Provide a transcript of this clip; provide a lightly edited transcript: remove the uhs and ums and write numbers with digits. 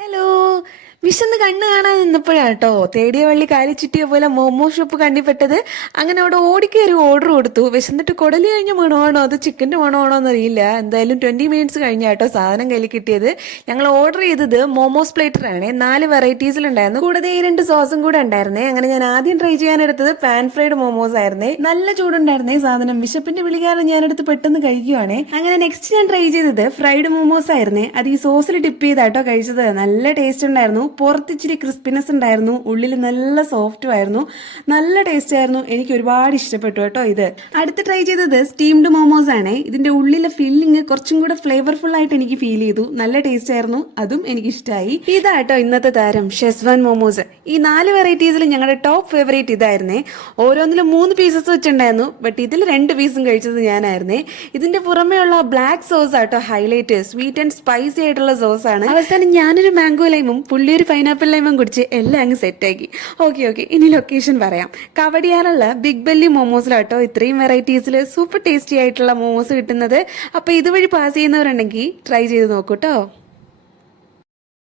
Hello. വിശന്ന് കണ്ണ് കാണാൻ നിന്നപ്പോഴാട്ടോ തേടിയ വള്ളി കാലി ചുറ്റിയ പോലെ മോമോ ഷോപ്പ് കണ്ടിപ്പെട്ടത്. അങ്ങനെ അവിടെ ഓടിക്കയറി ഓർഡർ കൊടുത്തു. വിശന്നിട്ട് കുടലി കഴിഞ്ഞ മണമാണോ അത് ചിക്കൻ്റെ മണമാണോ എന്നറിയില്ല. എന്തായാലും 20 മിനിറ്റ്സ് കഴിഞ്ഞാട്ടോ സാധനം കയ്യിൽ കിട്ടിയത്. ഞങ്ങൾ ഓർഡർ ചെയ്തത് മോമോസ് പ്ലേറ്ററാണ്. 4 വെറൈറ്റീസിലുണ്ടായിരുന്നു. കൂടാതെ ഈ 2 സോസും കൂടെ ഉണ്ടായിരുന്നേ. അങ്ങനെ ഞാൻ ആദ്യം ട്രൈ ചെയ്യാൻ എടുത്തത് പാൻ ഫ്രൈഡ് മോമോസ് ആയിരുന്നേ. നല്ല ചൂടുണ്ടായിരുന്നേ സാധനം. വിശപ്പിന്റെ വിളിക്കാറ് ഞാനെടുത്ത് പെട്ടെന്ന് കഴിക്കുവാണേ. അങ്ങനെ നെക്സ്റ്റ് ഞാൻ ട്രൈ ചെയ്തത് ഫ്രൈഡ് മോമോസ് ആയിരുന്നേ. അത് ഈ സോസിൽ ഡിപ്പ് ചെയ്താട്ടോ കഴിച്ചത്. നല്ല ടേസ്റ്റ് ഉണ്ടായിരുന്നു. പുറത്തിച്ചിരി ക്രിസ്പിനെസ് ഉണ്ടായിരുന്നു, ഉള്ളിൽ നല്ല സോഫ്റ്റും ആയിരുന്നു. നല്ല ടേസ്റ്റ് ആയിരുന്നു. എനിക്ക് ഒരുപാട് ഇഷ്ടപ്പെട്ടു കേട്ടോ ഇത്. അടുത്ത് ട്രൈ ചെയ്തത് സ്റ്റീംഡ് മോമോസ് ആണ്. ഇതിന്റെ ഉള്ളിലെ ഫില്ലിങ് കുറച്ചും കൂടെ ഫ്ലേവർഫുൾ ആയിട്ട് എനിക്ക് ഫീൽ ചെയ്തു. നല്ല ടേസ്റ്റ് ആയിരുന്നു, അതും എനിക്ക് ഇഷ്ടമായി. ഇതാട്ടോ ഇന്നത്തെ താരം ഷെസ്വാൻ മോമോസ്. ഈ 4 വെറൈറ്റീസിൽ ഞങ്ങളുടെ ടോപ്പ് ഫേവറേറ്റ് ഇതായിരുന്നേ. ഓരോന്നിലും 3 പീസസ് വെച്ചിട്ടുണ്ടായിരുന്നു. ബട്ട് ഇതിൽ 2 പീസും കഴിച്ചത് ഞാനായിരുന്നേ. ഇതിന്റെ പുറമേ ഉള്ള ബ്ലാക്ക് സോസ് ആട്ടോ ഹൈലൈറ്റ്. സ്വീറ്റ് ആൻഡ് സ്പൈസി ആയിട്ടുള്ള സോസ് ആണ്. അവസാനം ഞാനൊരു മാംഗോ ലൈമും പുള്ളി ഒരു പൈനാപ്പിൾ ലൈമും കുടിച്ച് എല്ലാം അങ്ങ് സെറ്റാക്കി. ഓക്കെ, ഇനി ലൊക്കേഷൻ പറയാം. കവടിയാറുള്ള ബിഗ് ബെല്ലി മോമോസിലാട്ടോ ഇത്രയും വെറൈറ്റീസിൽ സൂപ്പർ ടേസ്റ്റി ആയിട്ടുള്ള മോമോസ് കിട്ടുന്നത്. അപ്പോൾ ഇതുവഴി പാസ് ചെയ്യുന്നവരുണ്ടെങ്കിൽ ട്രൈ ചെയ്ത് നോക്കൂട്ടോ.